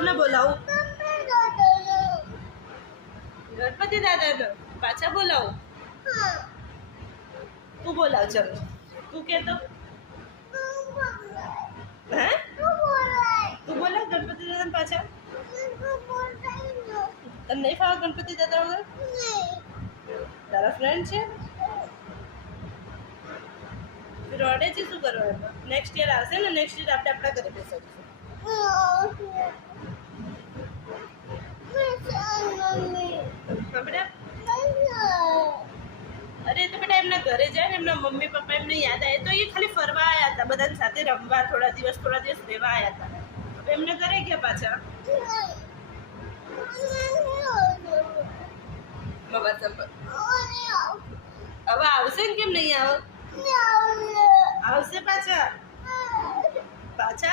કોને બોલાવું? ગણપતિ દાદાને પાછા બોલાવું? તું બોલાવ, ચલો તું કે તો. હે તું બોલાવ ગણપતિ દાદાને પાછા. તને નહીં ફાવે ગણપતિ દાદા વગર? તારા ફ્રેન્ડ છે? રોડે છે શું કરવાનું? નેક્સ્ટ યર આવશે ને, નેક્સ્ટ યર આપણે આપણા ઘરે બેસાડીશું. હા બેટા. અરે તો બેટા એમના ઘરે જાય ને, એમના મમ્મી પપ્પા એમને યાદ આવે તો એ ખાલી ફરવા આવ્યા હતા, બધા સાથે રમવા થોડા દિવસ રહેવા આવ્યા હતા. હવે એમને ઘરે ગયા પાછા. હવે આવશે ને, કેમ નહીં આવે? આવશે પાછા આવશે.